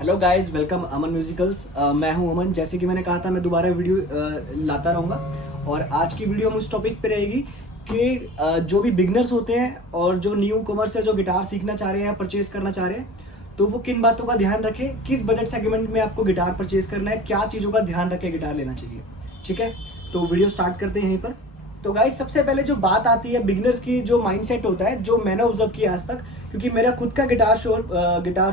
Hello guys, welcome अमन musicals. मैं हूं अमन। जैसे कि मैंने कहा था, मैं दोबारा वीडियो लाता रहूँगा। और आज की वीडियो हम उस टॉपिक पे रहेगी कि जो भी बिगनर्स होते हैं और जो न्यू कमर्स है, जो गिटार सीखना चाह रहे हैं या परचेज करना चाह रहे हैं, तो वो किन बातों का ध्यान रखें, किस बजट सेगमेंट में आपको गिटार परचेज करना है, क्या चीज़ों का ध्यान रखें गिटार लेना चाहिए। ठीक है, तो वीडियो स्टार्ट करते हैं यहीं पर। तो गाइस, सबसे पहले जो बात आती है बिगनर्स की, जो माइंडसेट होता है, जो मैंने ऑब्जर्व किया आज तक, क्योंकि मेरा खुद का गिटार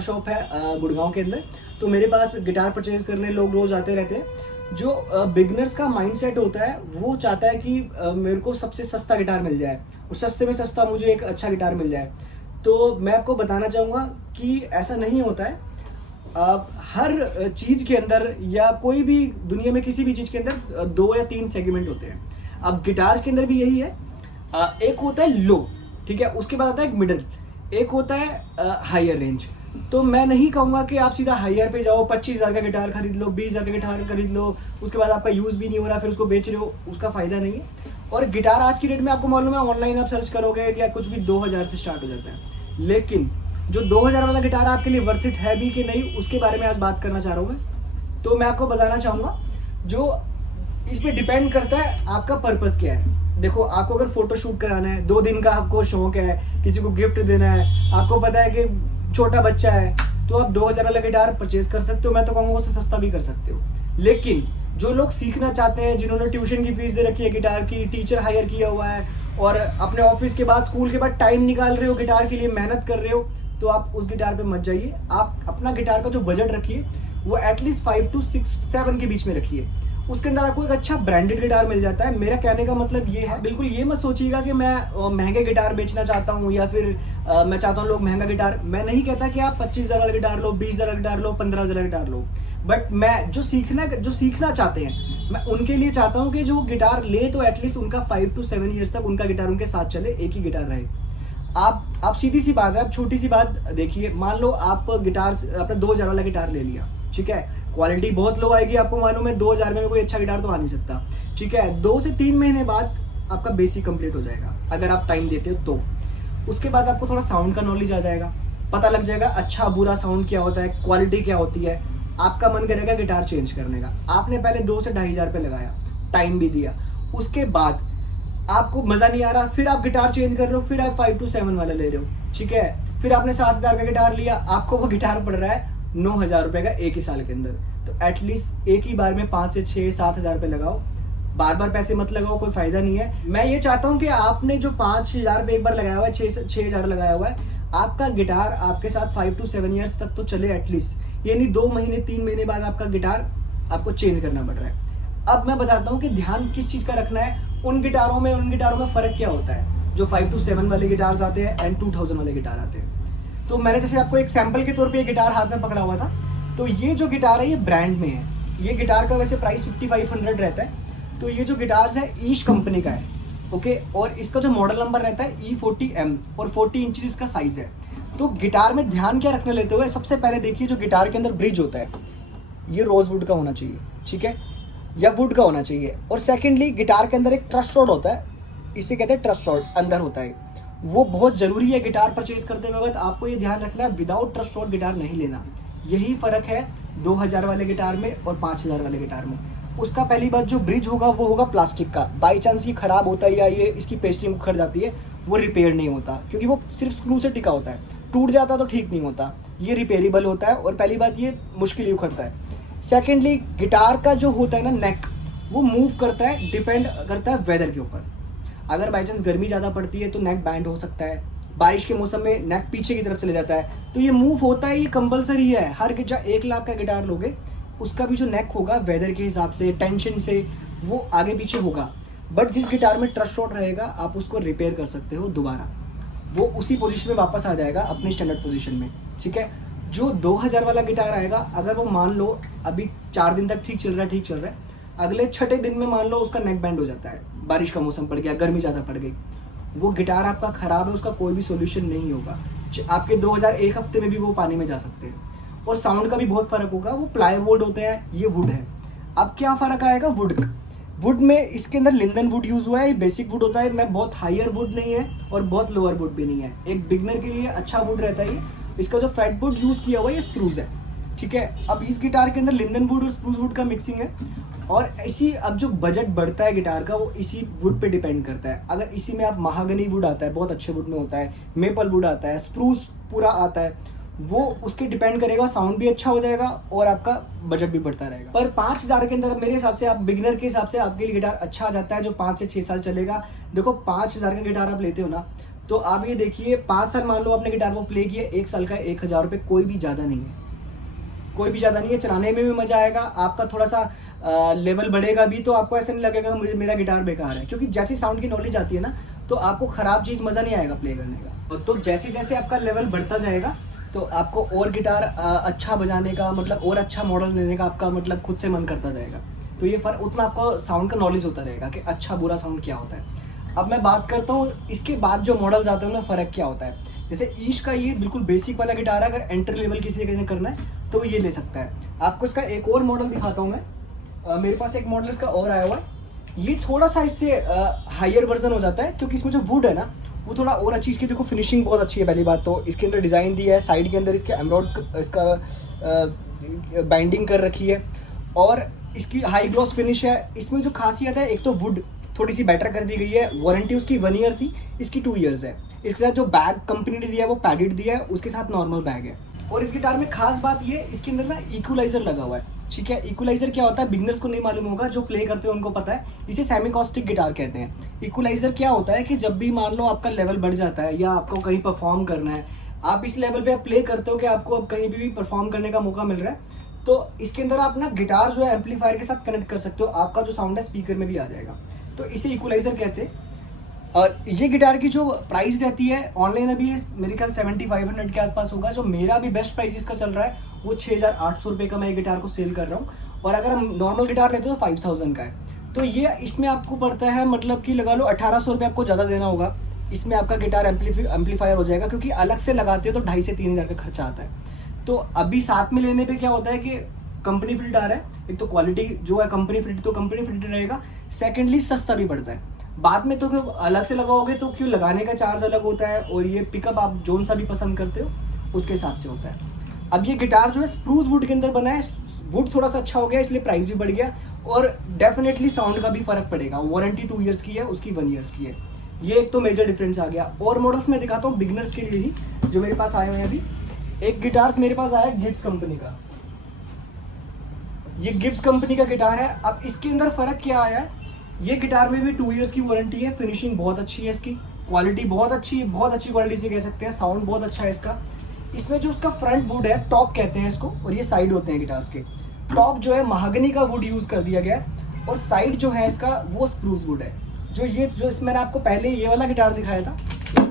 शॉप है गुड़गांव के अंदर। तो मेरे पास गिटार परचेज करने लोग रोज आते रहते हैं। जो बिगनर्स का माइंडसेट होता है, वो चाहता है कि मेरे को सबसे सस्ता गिटार मिल जाए और सस्ते में सस्ता मुझे एक अच्छा गिटार मिल जाए। तो मैं आपको बताना चाहूँगा कि ऐसा नहीं होता है। हर चीज़ के अंदर या कोई भी दुनिया में किसी भी चीज़ के अंदर 2 या 3 सेगमेंट होते हैं। अब गिटार्स के अंदर भी यही है। एक होता है लो, ठीक है, उसके बाद आता है एक मिडिल, एक होता है हायर रेंज। तो मैं नहीं कहूँगा कि आप सीधा हायर पे जाओ, 25,000 का गिटार खरीद लो, 20,000 का गिटार खरीद लो, उसके बाद आपका यूज़ भी नहीं हो रहा, फिर उसको बेच रहे हो, उसका फ़ायदा नहीं है। और गिटार आज की डेट में आपको मालूम है, ऑनलाइन आप सर्च करोगे या कुछ भी 2,000 से स्टार्ट हो जाता है। लेकिन जो 2,000 वाला गिटार आपके लिए वर्थ इट है भी कि नहीं, उसके बारे में आज बात करना चाह रहा हूँ मैं। तो मैं आपको बताना चाहूँगा, जो इस पे डिपेंड करता है आपका पर्पस क्या है। देखो, आपको अगर फोटो शूट कराना है, 2 दिन का आपको शौक है, किसी को गिफ्ट देना है, आपको पता है कि छोटा बच्चा है, तो आप 2,000 वाला गिटार परचेज कर सकते हो। मैं तो कहूँगा उससे सस्ता भी कर सकते हो। लेकिन जो लोग सीखना चाहते हैं, जिन्होंने ट्यूशन की फीस दे रखी है, गिटार की टीचर हायर किया हुआ है, और अपने ऑफिस के बाद, स्कूल के बाद टाइम निकाल रहे हो, गिटार के लिए मेहनत कर रहे हो, तो आप उस गिटार पे मत जाइए। आप अपना गिटार का जो बजट रखिए वो एटलीस्ट 5 to 6 7 के बीच में रखिए। उसके अंदर आपको एक अच्छा ब्रांडेड गिटार मिल जाता है। मेरा कहने का मतलब ये है, बिल्कुल ये मत सोचिएगा कि मैं महंगे गिटार बेचना चाहता हूँ या फिर मैं चाहता हूँ लोग महंगा गिटार। मैं नहीं कहता कि आप 25,000 वाला guitar low, 20,000 guitar low, 15,000 guitar low. But मैं जो सीखना चाहते हैं, मैं उनके लिए चाहता हूँ कि जो गिटार ले तो एटलीस्ट उनका 5 to 7 ईयर्स तक उनका गिटार उनके साथ चले, एक ही गिटार रहे। आप सीधी सी बात है, आप छोटी सी बात देखिए। मान लो आप गिटार अपना 2,000 वाला गिटार ले लिया, ठीक है, क्वालिटी बहुत लो आएगी, आपको मालूम है 2,000 में कोई अच्छा गिटार तो आ नहीं सकता। ठीक है, 2 से 3 महीने बाद आपका बेसिक कंप्लीट हो जाएगा, अगर आप टाइम देते हो तो। उसके बाद आपको थोड़ा साउंड का नॉलेज आ जाएगा, पता लग जाएगा अच्छा बुरा साउंड क्या होता है, क्वालिटी क्या होती है। आपका मन करेगा गिटार चेंज करने का। आपने पहले 2 से 2,500 रुपये लगाया, टाइम भी दिया, उसके बाद आपको मजा नहीं आ रहा, फिर आप गिटार चेंज कर रहे हो, फिर आप 5 to 7 वाला ले रहे हो, ठीक है। फिर आपने 7,000 का गिटार लिया, आपको वो गिटार पड़ रहा है 9,000 रुपये का एक ही साल के अंदर। तो एटलीस्ट एक ही बार में 5 से 6-7 हज़ार रुपये लगाओ, बार बार पैसे मत लगाओ, कोई फायदा नहीं है। मैं ये चाहता हूँ कि आपने जो 5,000 रुपये एक बार लगाया हुआ है, 6,000 लगाया हुआ है, आपका गिटार आपके साथ 5 to 7 ईयर्स तक तो चले एटलीस्ट। ये नहीं 2 महीने 3 महीने बाद आपका गिटार आपको चेंज करना पड़ रहा है। अब मैं बताता हूँ कि ध्यान किस चीज़ का रखना है। उन गिटारों में फ़र्क क्या होता है, जो 5 to 7 वाले गिटार्स आते हैं एंड 2,000 वाले गिटार आते हैं। तो मैंने जैसे आपको एक सैंपल के तौर पे ये गिटार हाथ में पकड़ा हुआ था, तो ये जो गिटार है ये ब्रांड में है। ये गिटार का वैसे प्राइस 5,500 रहता है। तो ये जो गिटार्स है ईश कंपनी का है, ओके। और इसका जो मॉडल नंबर रहता है E40M, और 40 इंच इसका साइज़ है। तो गिटार में ध्यान क्या रखने लेते हुए, सबसे पहले देखिए, जो गिटार के अंदर ब्रिज होता है ये रोजवुड का होना चाहिए, ठीक है, या वुड का होना चाहिए। और सेकेंडली, गिटार के अंदर एक ट्रस्ट रॉड होता है, इसे कहते हैं ट्रस्ट रॉड, अंदर होता है। वो बहुत ज़रूरी है गिटार परचेज करते वक्त। आपको ये ध्यान रखना है, विदाउट ट्रस्ट रॉड गिटार नहीं लेना। यही फ़र्क है 2,000 वाले गिटार में और 5,000 वाले गिटार में। उसका पहली बात, जो ब्रिज होगा वो होगा प्लास्टिक का। बाई चांस ये ख़राब होता है या ये इसकी पेस्टिंग उखड़ जाती है, वो रिपेयर नहीं होता, क्योंकि वो सिर्फ स्क्रू से टिका होता है। टूट जाता तो ठीक नहीं होता, ये रिपेयरेबल होता है। और पहली बात, ये मुश्किल ही उखड़ता है। सेकेंडली, गिटार का जो होता है ना नेक, वो मूव करता है, डिपेंड करता है वेदर के ऊपर। अगर बाई चांस गर्मी ज़्यादा पड़ती है तो नेक बैंड हो सकता है, बारिश के मौसम में नेक पीछे की तरफ चले जाता है, तो ये मूव होता है, ये कंपलसरी है। हर गिटार 1 लाख का गिटार लोगे, उसका भी जो नेक होगा वेदर के हिसाब से, टेंशन से, वो आगे पीछे होगा। बट जिस गिटार में ट्रस्ट रॉड रहेगा, आप उसको रिपेयर कर सकते हो दोबारा, वो उसी पोजीशन में वापस आ जाएगा, अपनी स्टैंडर्ड पोजीशन में, ठीक है। जो 2,000 वाला गिटार आएगा, अगर वो मान लो अभी 4 दिन तक ठीक चल रहा है, अगले 6ठे दिन में मान लो उसका नेक बैंड हो जाता है, बारिश का मौसम पड़ गया, गर्मी ज़्यादा पड़ गई, वो गिटार आपका ख़राब है, उसका कोई भी सोल्यूशन नहीं होगा। आपके 2,000 एक हफ्ते में भी वो पानी में जा सकते हैं। और साउंड का भी बहुत फ़र्क होगा, वो प्लाईवुड होते हैं, ये वुड है। अब क्या फ़र्क आएगा वुड में, इसके अंदर लिंदन वुड यूज़ हुआ है, ये बेसिक वुड होता है, मैं बहुत हायर वुड नहीं है और बहुत लोअर वुड भी नहीं है। एक बिगनर के लिए अच्छा वुड रहता है ये। इसका जो फैट वुड यूज़ किया हुआ है ये स्प्रूस है, ठीक है। अब इस गिटार के अंदर लिंडन वुड और स्प्रूस वुड का मिक्सिंग है, और इसी अब जो बजट बढ़ता है गिटार का वो इसी वुड पे डिपेंड करता है। अगर इसी में आप महागनी वुड आता है, बहुत अच्छे वुड में होता है, मेपल वुड आता है, स्प्रूस पूरा आता है, वो उसके डिपेंड करेगा, साउंड भी अच्छा हो जाएगा और आपका बजट भी बढ़ता रहेगा। पर 5,000 के अंदर मेरे हिसाब से, आप बिगिनर के हिसाब से आपके लिए गिटार अच्छा आ जाता है जो 5 से 6 साल चलेगा। देखो 5,000 का गिटार आप लेते हो ना, तो आप ये देखिए 5 साल मान लो आपने गिटार को प्ले किया, 1 साल का 1,000 रुपये कोई भी ज़्यादा नहीं है, कोई भी ज़्यादा नहीं है। चलाने में भी मज़ा आएगा, आपका थोड़ा सा लेवल बढ़ेगा भी, तो आपको ऐसा नहीं लगेगा मुझे मेरा गिटार बेकार है, क्योंकि जैसी साउंड की नॉलेज आती है ना तो आपको ख़राब चीज़ मज़ा नहीं आएगा प्ले करने का। तो जैसे जैसे आपका लेवल बढ़ता जाएगा तो आपको और गिटार अच्छा बजाने का, मतलब और अच्छा मॉडल लेने का आपका मतलब खुद से मन करता जाएगा। तो ये फर्क उतना आपको साउंड का नॉलेज होता रहेगा कि अच्छा बुरा साउंड क्या होता है। अब मैं बात करता हूँ इसके बाद जो मॉडल्स आते हैं उनमें फ़र्क क्या होता है। जैसे ईश का ये बिल्कुल बेसिक वाला गिटार है, अगर एंट्री लेवल किसी ने करना है तो वो ये ले सकता है। आपको इसका एक और मॉडल दिखाता हूँ मैं, मेरे पास एक मॉडल इसका और आया हुआ है। ये थोड़ा सा इससे हायर वर्जन हो जाता है, क्योंकि इसमें जो वुड है ना वो थोड़ा और अच्छी, इसकी देखो फिनिशिंग बहुत अच्छी है। पहली बात तो इसके अंदर डिज़ाइन दिया है, साइड के अंदर इसके एमरॉड इसका बाइंडिंग कर रखी है, और इसकी हाई ग्लॉस फिनिश है। इसमें जो खासियत है, एक तो वुड थोड़ी सी बेटर कर दी गई है, वारंटी उसकी 1 ईयर थी, इसकी 2 ईयर्स है। इसके साथ जो बैग कंपनी ने दिया है वो पैडेड दिया है, उसके साथ नॉर्मल बैग है। और इस गिटार में खास बात ये, इसके अंदर ना इक्वलाइजर लगा हुआ है। ठीक है, इक्वलाइजर क्या होता है बिगनर्स को नहीं मालूम होगा, जो प्ले करते हैं उनको पता है। इसे सेमी कॉस्टिक गिटार कहते हैं। इक्वलाइजर क्या होता है कि जब भी मान लो आपका लेवल बढ़ जाता है या आपको कहीं परफॉर्म करना है, आप इस लेवल पे आप प्ले करते हो कि आपको अब कहीं भी परफॉर्म करने का मौका मिल रहा है, तो इसके अंदर आप ना गिटार जो है एम्पलीफायर के साथ कनेक्ट कर सकते हो, आपका जो साउंड है स्पीकर में भी आ जाएगा। तो इसे इक्वलाइजर कहते हैं। और ये गिटार की जो प्राइस रहती है ऑनलाइन अभी मेरे ख्याल 7,500 के आसपास होगा। जो मेरा भी बेस्ट प्राइस इसका चल रहा है वो 6,800 रुपये का मैं गिटार को सेल कर रहा हूँ। और अगर हम नॉर्मल गिटार लेते हो तो 5,000 का है। तो ये इसमें आपको पड़ता है, मतलब कि लगा लो 1,800 रुपये आपको ज़्यादा देना होगा। इसमें आपका गिटार एम्पलीफायर हो जाएगा, क्योंकि अलग से लगाते हो तो 2,500 से 3,000 का खर्चा आता है। तो अभी साथ में लेने पे क्या होता है कि कंपनी फिट आ रहा है, एक तो क्वालिटी जो है कंपनी फिट, तो कंपनी फिट रहेगा, सेकेंडली सस्ता भी पड़ता है। बाद में तो अलग से लगाओगे तो क्यों लगाने का चार्ज अलग होता है, और ये पिकअप आप जोन सा भी पसंद करते हो उसके हिसाब से होता है। अब ये गिटार जो है स्प्रूस वुड के अंदर बना है, वुड थोड़ा सा अच्छा हो गया इसलिए प्राइस भी बढ़ गया, और डेफिनेटली साउंड का भी फर्क पड़ेगा। वारंटी 2 ईयर्स की है, उसकी 1 ईयर्स की है। ये एक तो मेजर डिफरेंस आ गया। और मॉडल्स में दिखाता हूँ बिगनर्स के लिए ही जो मेरे पास आए हुए हैं अभी। एक गिटार्स मेरे पास आया गिब्स कंपनी का, ये गिब्स कंपनी का गिटार है। अब इसके अंदर फर्क क्या आया है, ये गिटार में भी 2 ईयर्स की वारंटी है, फिनिशिंग बहुत अच्छी है, इसकी क्वालिटी बहुत अच्छी है, बहुत अच्छी क्वालिटी से कह सकते हैं, साउंड बहुत अच्छा है इसका। इसमें जो उसका फ्रंट वुड है, टॉप कहते हैं इसको, और ये साइड होते हैं गिटार्स के। टॉप जो है महागनी का वुड यूज़ कर दिया गया है, और साइड जो है इसका वो स्प्रूस वुड है। जो मैंने आपको पहले ये वाला गिटार दिखाया था,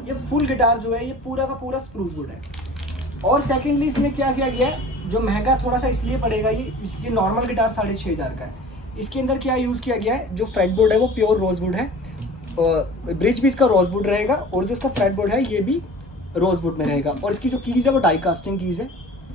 ये फुल गिटार जो है ये पूरा का पूरा स्प्रूस वुड है। और सेकेंडली इसमें क्या किया गया है, जो महंगा थोड़ा सा इसलिए पड़ेगा, ये इसकी नॉर्मल गिटार 6,500 का है। इसके अंदर क्या यूज़ किया गया है, जो फ्रेटबोर्ड है वो प्योर रोजवुड है, और ब्रिज भी इसका रोजवुड रहेगा, और जो इसका फ्रेटबोर्ड है ये भी रोजवुड में रहेगा। और इसकी जो कीज़ है वो डाई कास्टिंग कीज़ है।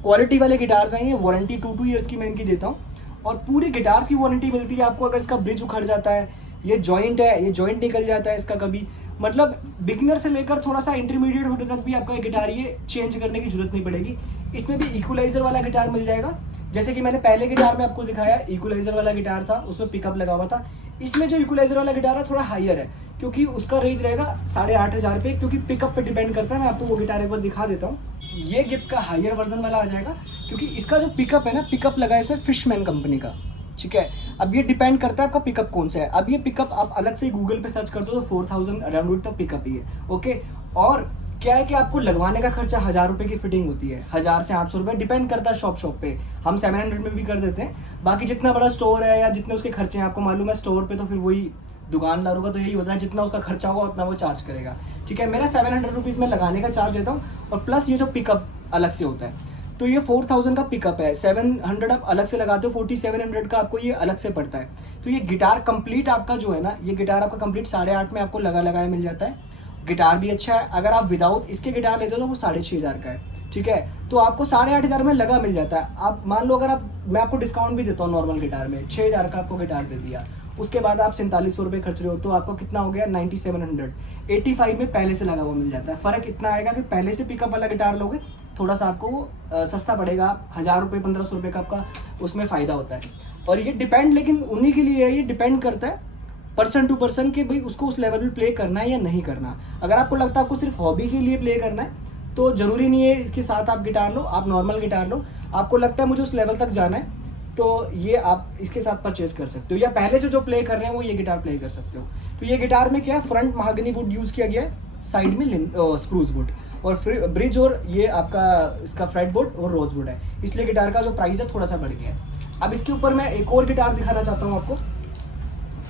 क्वालिटी वाले गिटार्स हैं ये, वारंटी 2 ईयर्स की मैं इनकी देता हूँ, और पूरी गिटार्स की वारंटी मिलती है आपको। अगर इसका ब्रिज उखड़ जाता है, ये जॉइंट है, ये जॉइंट निकल जाता है इसका कभी, मतलब बिगिनर से लेकर थोड़ा सा इंटरमीडिएट होने तक भी आपका ये गिटार ये चेंज करने की जरूरत नहीं पड़ेगी। इसमें भी इक्वलाइजर वाला गिटार मिल जाएगा, जैसे कि मैंने पहले गिटार में आपको दिखाया इक्वलाइजर वाला गिटार था, उसमें पिकअप लगा हुआ था। इसमें जो इक्वलाइजर वाला गिटार है थोड़ा हाईयर है, क्योंकि उसका रेंज रहेगा 8,500 रुपये, क्योंकि पिकअप पे डिपेंड करता है। मैं आपको वो गिटार एक बार दिखा देता हूँ। ये गिब्स का हाईयर वर्जन वाला आ जाएगा, क्योंकि इसका जो पिकअप है ना, पिकअप लगा है इसमें फिशमैन कंपनी का। ठीक है, अब ये डिपेंड करता है आपका पिकअप कौन सा है। अब ये पिकअप आप अलग से गूगल पे सर्च करते हो तो 4,000 अराउंड तक पिकअप ही है। ओके, और क्या है कि आपको लगवाने का खर्चा 1,000 रुपये की फिटिंग होती है, 1,000 से 800 रुपये, डिपेंड करता है शॉप पे। हम 700 में भी कर देते हैं। बाकी जितना बड़ा स्टोर है या जितने उसके खर्चे हैं आपको मालूम है, स्टोर पे तो फिर वही दुकानदारों का तो यही होता है, जितना उसका खर्चा होगा उतना वो चार्ज करेगा। ठीक है, मेरा 700 रुपीज़ में लगाने का चार्ज देता हूँ, और प्लस ये जो पिकअप अलग से होता है। तो ये 4,000 का पिकअप है, 700 आप अलग से लगाते हो, 4,700 का आपको ये अलग से पड़ता है। तो ये गिटार कंप्लीट आपका जो है ना, ये गिटार आपका कंप्लीट 8,500 में आपको लगाया मिल जाता है। गिटार भी अच्छा है। अगर आप विदाउट इसके गिटार लेते हो तो वो 6,500 का है। ठीक है, तो आपको 8,500 में लगा मिल जाता है। आप मान लो, अगर मैं आपको डिस्काउंट भी देता हूँ नॉर्मल गिटार में, 6,000 का आपको गिटार दे दिया, उसके बाद आप 4,4700 रुपये खर्च रहे हो, तो आपको कितना हो गया 9,700। 85 में पहले से लगा हुआ मिल जाता है। फ़र्क इतना आएगा कि पहले से पिकअप वाला गिटार लोगे थोड़ा सा आपको वो सस्ता पड़ेगा, 1000 रुपये 1500 रुपये का आपका उसमें फ़ायदा होता है। और ये डिपेंड लेकिन उन्हीं के लिए है, ये डिपेंड करता है पर्सन टू पर्सन कि भाई उसको उस लेवल पे प्ले करना है या नहीं करना। अगर आपको लगता है आपको सिर्फ हॉबी के लिए प्ले करना है तो ज़रूरी नहीं है इसके साथ आप गिटार लो, आप नॉर्मल गिटार लो। आपको लगता है मुझे उस लेवल तक जाना है तो ये आप इसके साथ परचेज कर सकते हो, या पहले से जो प्ले कर रहे हैं वो ये गिटार प्ले कर सकते हो। तो ये गिटार में क्या है, फ्रंट महागनी वुड यूज़ किया गया है, साइड में स्प्रूस वुड, और ब्रिज और ये आपका इसका फ्रेट वुड और रोज वुड है, इसलिए गिटार का जो प्राइस है थोड़ा सा बढ़ गया है। अब इसके ऊपर मैं एक और गिटार दिखाना चाहता हूँ आपको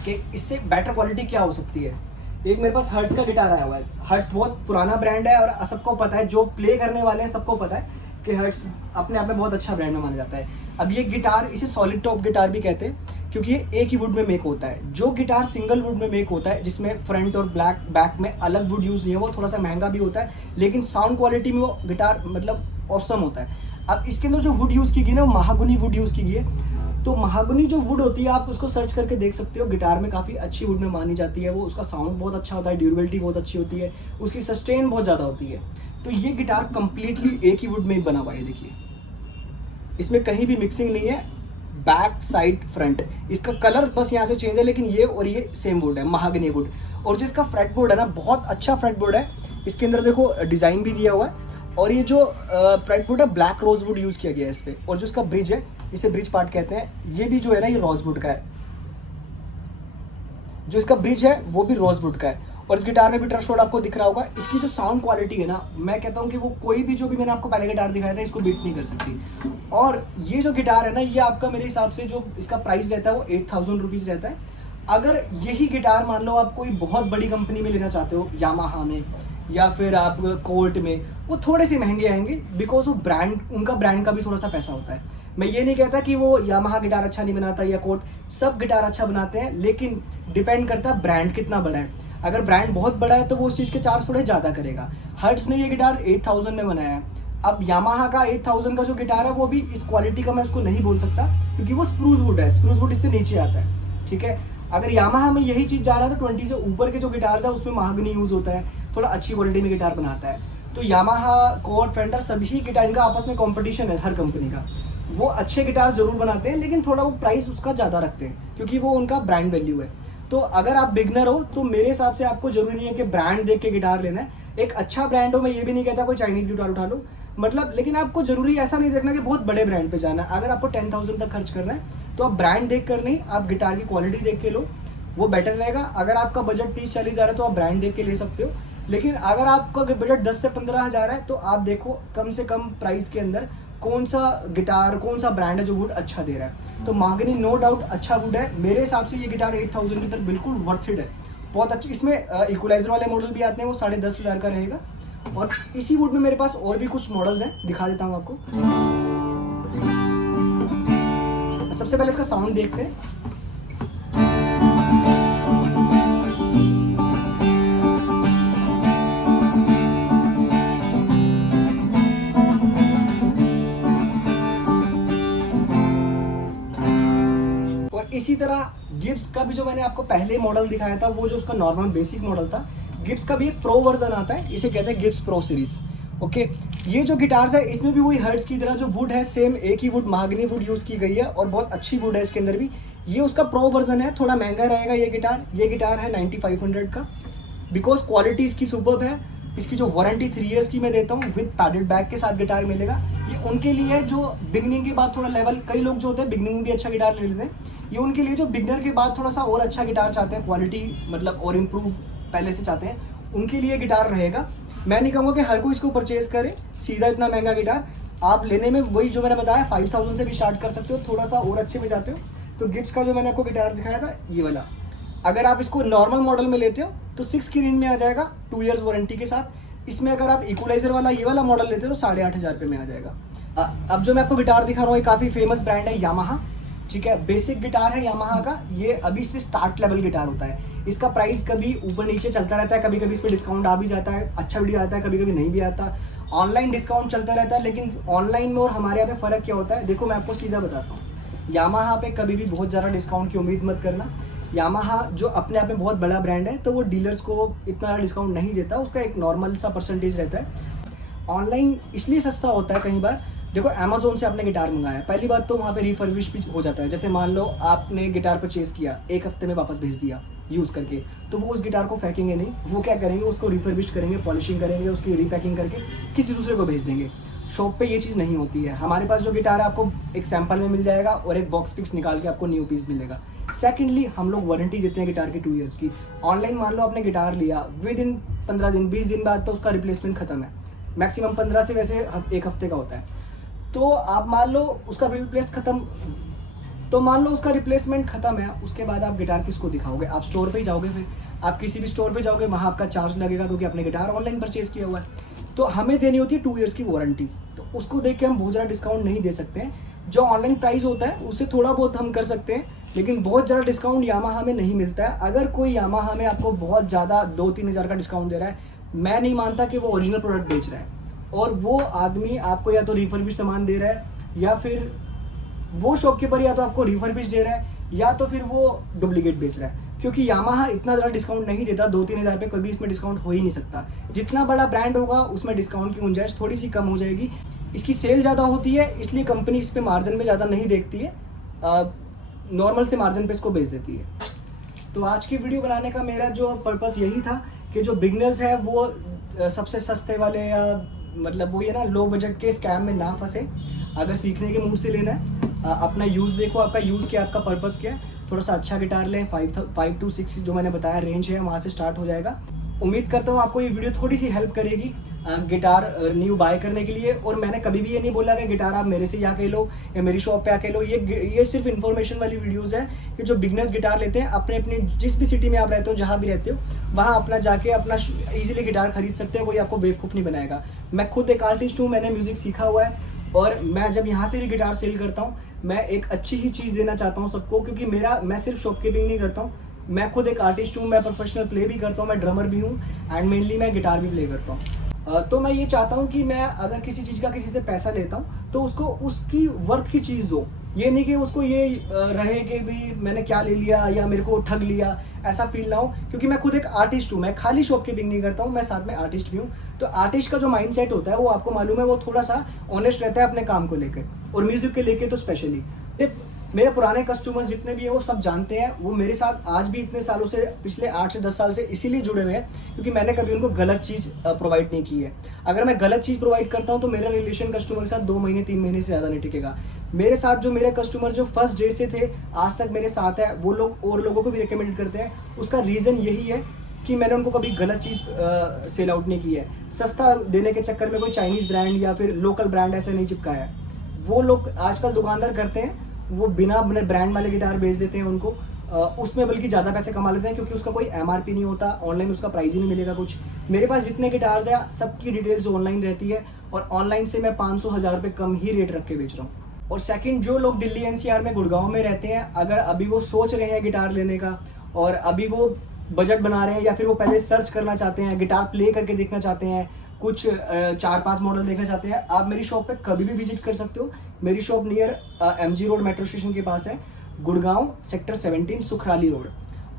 कि इससे बेटर क्वालिटी क्या हो सकती है। एक मेरे पास हर्ट्स का गिटार आया हुआ है। हर्ट्स बहुत पुराना ब्रांड है और सबको पता है, जो प्ले करने वाले हैं सबको पता है कि हर्ट्स अपने आप में बहुत अच्छा ब्रांड में माना जाता है। अब ये गिटार, इसे सॉलिड टॉप गिटार भी कहते हैं क्योंकि ये एक ही वुड में मेक होता है। जो गिटार सिंगल वुड में मेक होता है जिसमें फ्रंट और बैक में अलग वुड यूज़ नहीं है, वो थोड़ा सा महंगा भी होता है, लेकिन साउंड क्वालिटी में वो गिटार मतलब ऑसम होता है। अब इसके अंदर जो वुड यूज़ की गई ना, वो महागनी वुड यूज़ की गई है। तो महागनी जो वुड होती है आप उसको सर्च करके देख सकते हो, गिटार में काफ़ी अच्छी वुड में मानी जाती है। वो उसका साउंड बहुत अच्छा होता है, ड्यूरेबिलिटी बहुत अच्छी होती है, उसकी सस्टेन बहुत ज़्यादा होती है। तो ये गिटार कंप्लीटली एक ही वुड में ही बना हुआ है, देखिए इसमें कहीं भी मिक्सिंग नहीं है, बैक साइड फ्रंट, इसका कलर बस यहाँ से चेंज है, लेकिन ये और ये सेम वुड है, महागनी वुड। और जिसका फ्रेट बोर्ड है ना, बहुत अच्छा फ्रेट बोर्ड है। इसके अंदर देखो डिज़ाइन भी दिया हुआ है, और ये जो फ्रेट बोर्ड है ब्लैक रोज वुड यूज़ किया गया है इस पर। और जो इसका ब्रिज है, इसे ब्रिज पार्ट कहते हैं, ये भी जो है ना ये रोज वुड का है। जो इसका ब्रिज है वो भी रोज वुड का है। और इस गिटार में भी ट्रश रोड आपको दिख रहा होगा। इसकी जो साउंड क्वालिटी है ना, मैं कहता हूँ कि वो कोई भी जो भी मैंने आपको पहले गिटार दिखाया था इसको बीट नहीं कर सकती। और ये जो गिटार है ना, ये आपका मेरे हिसाब से जो इसका प्राइस रहता है वो 8000 रुपीज़ रहता है। अगर यही गिटार मान लो आप कोई बहुत बड़ी कंपनी में लेना चाहते हो, यामाहा में या फिर आप कोर्ट में, वो थोड़े से महंगे आएंगे, बिकॉज वो ब्रांड, उनका ब्रांड का भी थोड़ा सा पैसा होता है। मैं ये नहीं कहता कि वो यामाहा गिटार अच्छा नहीं बनाता या कोर्ट, सब गिटार अच्छा बनाते हैं, लेकिन डिपेंड करता है ब्रांड कितना बड़ा है। अगर ब्रांड बहुत बड़ा है तो वो उस चीज़ के चार्ज थोड़े ज़्यादा करेगा। हर्ट्स ने ये गिटार 8000 में बनाया है। अब यामाहा का 8000 का जो गिटार है वो भी इस क्वालिटी का मैं उसको नहीं बोल सकता, क्योंकि वो स्प्रूस वुड है, स्प्रूस वुड इससे नीचे आता है, ठीक है। अगर यामाहा में यही चीज़ जा रहा है तो 20 से ऊपर के जो गिटार्स है उसमें महागनी यूज़ होता है, थोड़ा अच्छी क्वालिटी में गिटार बनाता है। तो यामाहा, कोर्ट, फेंडर, सभी गिटार, इनका आपस में कॉम्पिटिशन है हर कंपनी का। वो अच्छे गिटार जरूर बनाते हैं, लेकिन थोड़ा वो प्राइस उसका ज़्यादा रखते हैं, क्योंकि वो उनका ब्रांड वैल्यू है। तो अगर आप बिगनर हो तो मेरे हिसाब से आपको जरूरी नहीं है कि ब्रांड देख के गिटार लेना है। एक अच्छा ब्रांड हो, मैं ये भी नहीं कहता कोई चाइनीज़ गिटार उठा लो, मतलब, लेकिन आपको जरूरी ऐसा नहीं देखना कि बहुत बड़े ब्रांड पे जाना है। अगर आपको 10,000 तक खर्च करना है तो आप ब्रांड देख कर नहीं, आप गिटार की क्वालिटी देख के लो, वो बेटर रहेगा। अगर आपका बजट 30-40 हज़ार है तो आप ब्रांड देख के ले सकते हो, लेकिन अगर आपका बजट 10 से 15 हज़ार है तो आप देखो कम से कम प्राइस के अंदर कौन सा गिटार, कौन सा ब्रांड है जो वुड अच्छा दे रहा है। तो महागनी नो डाउट अच्छा वुड है, मेरे हिसाब से ये गिटार 8000 के अंदर बिल्कुल वर्थ इट है, बहुत अच्छी। इसमें इक्वलाइजर वाले मॉडल भी आते हैं, वो 10,500 का रहेगा। और इसी वुड में मेरे पास और भी कुछ मॉडल्स हैं, दिखा देता हूँ आपको। सबसे पहले इसका साउंड देखते हैं। इसी तरह गिब्स का भी जो मैंने आपको पहले मॉडल दिखाया था, वो जो उसका नॉर्मल बेसिक मॉडल था, गिब्स का भी एक प्रो वर्जन आता है, इसे कहते हैं गिब्स प्रो सीरीज। ओके, ये जो गिटार्स है इसमें भी वही हर्ट्स की तरह जो वुड है सेम एक he would, mahogany would use की गई है, और बहुत अच्छी वुड है इसके अंदर भी। ये उसका प्रो वर्जन है, थोड़ा महंगा रहेगा ये गिटार। ये गिटार है 9500 का, बिकॉज क्वालिटी इसकी सुपर्ब है। इसकी जो वारंटी 3 इयर्स की मैं देता हूँ, विद पैडेड बैग के साथ गिटार मिलेगा। ये उनके लिए है जो बिगनिंग के बाद थोड़ा लेवल, कई लोग जो होते हैं बिगनिंग में भी अच्छा गिटार ले लेते हैं, ये उनके लिए जो बिगनर के बाद थोड़ा सा और अच्छा गिटार चाहते हैं, क्वालिटी मतलब और इम्प्रूव पहले से चाहते हैं, उनके लिए गिटार रहेगा। मैं नहीं कहूँगा कि हर कोई इसको परचेज करे सीधा इतना महंगा गिटार। आप लेने में वही जो मैंने बताया 5000 से भी स्टार्ट कर सकते हो, थोड़ा सा और अच्छे में जाते हो तो गिब्स का जो मैंने आपको गिटार दिखाया था ये वाला, अगर आप इसको नॉर्मल मॉडल में लेते हो तो 6 की रेंज में आ जाएगा 2 इयर्स वारंटी के साथ। इसमें अगर आप इक्वलाइजर वाला ये वाला मॉडल लेते हो तो 8,500 रुपये में आ जाएगा। अब जो मैं आपको गिटार दिखा रहा हूँ ये काफ़ी फेमस ब्रांड है यामाहा, ठीक है, बेसिक गिटार है यामाहा का। ये अभी से स्टार्ट लेवल गिटार होता है, इसका प्राइस कभी ऊपर नीचे चलता रहता है, कभी कभी इस पर डिस्काउंट आ भी जाता है, अच्छा वीडियो आता है, कभी कभी नहीं भी आता। ऑनलाइन डिस्काउंट चलता रहता है, लेकिन ऑनलाइन में और हमारे यहाँ पे फ़र्क क्या होता है, देखो मैं आपको सीधा बताता हूँ। यामाहा पे कभी भी बहुत ज़्यादा डिस्काउंट की उम्मीद मत करना। यामाहा जो अपने आप में बहुत बड़ा ब्रांड है तो वो डीलर्स को इतना डिस्काउंट नहीं देता, उसका एक नॉर्मल सा परसेंटेज रहता है। ऑनलाइन इसलिए सस्ता होता है कई बार, देखो अमेजोन से आपने गिटार मंगाया, पहली बात तो वहाँ पे रिफर्बिश भी हो जाता है। जैसे मान लो आपने गिटार परचेज किया, एक हफ्ते में वापस भेज दिया यूज़ करके, तो वो उस गिटार को फेंकेंगे नहीं, वो क्या करेंगे, उसको रिफर्बिश करेंगे, पॉलिशिंग करेंगे, उसकी रीपैकिंग करके किसी दूसरे को भेज देंगे। शॉप पे ये चीज़ नहीं होती है। हमारे पास जो गिटार है आपको एक सैंपल में मिल जाएगा और एक बॉक्स पिक्स निकाल के आपको न्यू पीस मिलेगा। सेकेंडली हम लोग वारंटी देते हैं गिटार की 2 ईयर्स की। ऑनलाइन मान लो आपने गिटार लिया, विद इन 15 दिन 20 दिन बाद तो उसका रिप्लेसमेंट खत्म है, मैक्सिमम 15 से वैसे एक हफ्ते का होता है। तो आप मान लो उसका रिप्लेसमेंट खत्म है, उसके बाद आप गिटार किसको दिखाओगे? आप स्टोर पे ही जाओगे, फिर आप किसी भी स्टोर पे जाओगे, वहाँ आपका चार्ज लगेगा क्योंकि आपने गिटार ऑनलाइन परचेज किया हुआ है। तो हमें देनी होती है 2 ईयर्स की वारंटी, तो उसको देख के हम बहुत ज़्यादा डिस्काउंट नहीं दे सकते हैं। जो ऑनलाइन प्राइस होता है उससे थोड़ा बहुत हम कर सकते हैं, लेकिन बहुत ज़्यादा डिस्काउंट यामाहा में नहीं मिलता है। अगर कोई यामाहा में आपको बहुत ज़्यादा 2-3 हज़ार का डिस्काउंट दे रहा है, मैं नहीं मानता कि वो ओरिजिनल प्रोडक्ट बेच रहा है, और वो आदमी आपको या तो रिफर्बिश सामान दे रहा है, या फिर वो शॉपकीपर या तो आपको रिफर्बिश दे रहा है, या तो फिर वो डुप्लीकेट बेच रहा है। क्योंकि यामाहा इतना ज़्यादा डिस्काउंट नहीं देता, 2-3 हज़ार पे कभी इसमें डिस्काउंट हो ही नहीं सकता। जितना बड़ा ब्रांड होगा उसमें डिस्काउंट की गुंजाइश थोड़ी सी कम हो जाएगी। इसकी सेल ज़्यादा होती है, इसलिए कंपनी इस पर मार्जिन में ज़्यादा नहीं देखती है, नॉर्मल से मार्जिन पे इसको बेच देती है। तो आज की वीडियो बनाने का मेरा जो पर्पस यही था कि जो बिगनर्स है वो सबसे सस्ते वाले या मतलब वो ये ना लो बजट के स्कैम में ना फंसे। अगर सीखने के मूड से लेना है, अपना यूज़ देखो, आपका यूज़ क्या, आपका पर्पस क्या है। थोड़ा सा अच्छा गिटार लें, 5 to 6 जो मैंने बताया रेंज है, वहाँ से स्टार्ट हो जाएगा। उम्मीद करता हूँ आपको ये वीडियो थोड़ी सी हेल्प करेगी गिटार न्यू बाय करने के लिए। और मैंने कभी भी ये नहीं बोला कि गिटार आप मेरे से ही आके लो या मेरी शॉप पे आके लो। ये सिर्फ इन्फॉर्मेशन वाली वीडियोस है कि जो बिगनर्स गिटार लेते हैं, अपने अपने जिस भी सिटी में आप रहते हो, जहाँ भी रहते हो, वहाँ अपना जाके अपना ईजिली गिटार खरीद सकते हो। कोई आपको बेवकूफ़ नहीं बनाएगा। मैं खुद एक आर्टिस्ट हूँ, मैंने म्यूज़िक सीखा हुआ है, और मैं जब यहाँ से भी गिटार सेल करता हूँ, मैं एक अच्छी ही चीज़ देना चाहता हूँ सबको, क्योंकि मैं सिर्फ शॉपकीपिंग नहीं करता हूँ, मैं खुद एक आर्टिस्ट हूँ, मैं प्रोफेशनल प्ले भी करता हूँ, मैं ड्रमर भी हूँ, एंड मेनली मैं गिटार भी प्ले करता हूँ। तो मैं ये चाहता हूँ कि मैं अगर किसी चीज़ का किसी से पैसा लेता हूँ तो उसको उसकी वर्थ की चीज़ दो। ये नहीं कि उसको ये रहे कि भी मैंने क्या ले लिया या मेरे को ठग लिया, ऐसा फील ना हो। क्योंकि मैं खुद एक आर्टिस्ट हूँ, मैं खाली शॉपकीपिंग नहीं करता हूँ, मैं साथ में आर्टिस्ट भी हूँ। तो आर्टिस्ट का जो माइंडसेट होता है वो आपको मालूम है, वो थोड़ा सा ऑनेस्ट रहता है अपने काम को लेकर, और म्यूजिक के लेके तो स्पेशली। मेरे पुराने कस्टमर्स जितने भी हैं वो सब जानते हैं, वो मेरे साथ आज भी इतने सालों से, पिछले 8 से 10 साल से इसीलिए जुड़े हुए हैं क्योंकि मैंने कभी उनको गलत चीज़ प्रोवाइड नहीं की है। अगर मैं गलत चीज़ प्रोवाइड करता हूँ तो मेरा रिलेशन कस्टमर के साथ 2 महीने 3 महीने से ज़्यादा नहीं टिकेगा। मेरे साथ जो मेरे कस्टमर जो फर्स्ट डे से थे आज तक मेरे साथ है, वो लोग और लोगों को भी रिकमेंड करते हैं। उसका रीज़न यही है कि मैंने उनको कभी गलत चीज़ सेल आउट नहीं की है। सस्ता देने के चक्कर में कोई चाइनीज़ ब्रांड या फिर लोकल ब्रांड ऐसे नहीं चिपकाया है। वो लोग आजकल दुकानदार करते हैं, वो बिना ब्रांड वाले गिटार बेच देते हैं उनको, उसमें बल्कि ज़्यादा पैसे कमा लेते हैं क्योंकि उसका कोई MRP नहीं होता, ऑनलाइन उसका प्राइस ही नहीं मिलेगा कुछ। मेरे पास जितने गिटार्स हैं सबकी डिटेल्स ऑनलाइन रहती है, और ऑनलाइन से मैं 500-1000 रुपये कम ही रेट रख के बेच रहा हूँ। और सेकंड, जो लोग दिल्ली NCR में गुड़गांव में रहते हैं, अगर अभी वो सोच रहे हैं गिटार लेने का और अभी वो बजट बना रहे हैं, या फिर वो पहले सर्च करना चाहते हैं, गिटार प्ले करके देखना चाहते हैं, कुछ 4-5 मॉडल देखना चाहते हैं, आप मेरी शॉप पे कभी भी विजिट कर सकते हो। मेरी shop near MG road metro station के पास है, गुड़गांव सेक्टर 17 सुखराली रोड।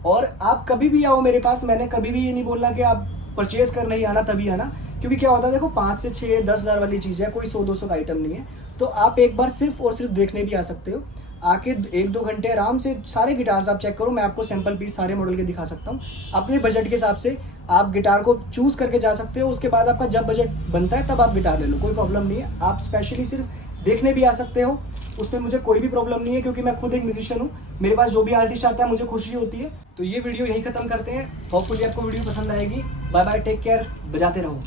और आप कभी भी आओ मेरे पास, मैंने कभी भी ये नहीं बोलना कि आप परचेज करने ही आना तभी आना, क्योंकि क्या होता है देखो 5 से 6-10 हज़ार वाली चीज़ है, कोई 100-200 का आइटम नहीं है। तो आप एक बार सिर्फ और सिर्फ देखने भी आ सकते हो, आके 1-2 घंटे आराम से सारे गिटार्स आप चेक करो, मैं आपको सैंपल पीस सारे मॉडल के दिखा सकता हूँ। अपने बजट के हिसाब से आप गिटार को चूज़ करके जा सकते हो। उसके बाद आपका जब बजट बनता है तब आप गिटार ले लो, कोई प्रॉब्लम नहीं है। आप स्पेशली सिर्फ देखने भी आ सकते हो, उसमें मुझे कोई भी प्रॉब्लम नहीं है, क्योंकि मैं खुद एक म्यूजिशियन हूँ। मेरे पास जो भी आर्टिस्ट आता है मुझे खुशी होती है। तो ये वीडियो यहीं ख़त्म करते हैं। होपफुली आपको वीडियो पसंद आएगी। बाय बाय, टेक केयर, बजाते रहो।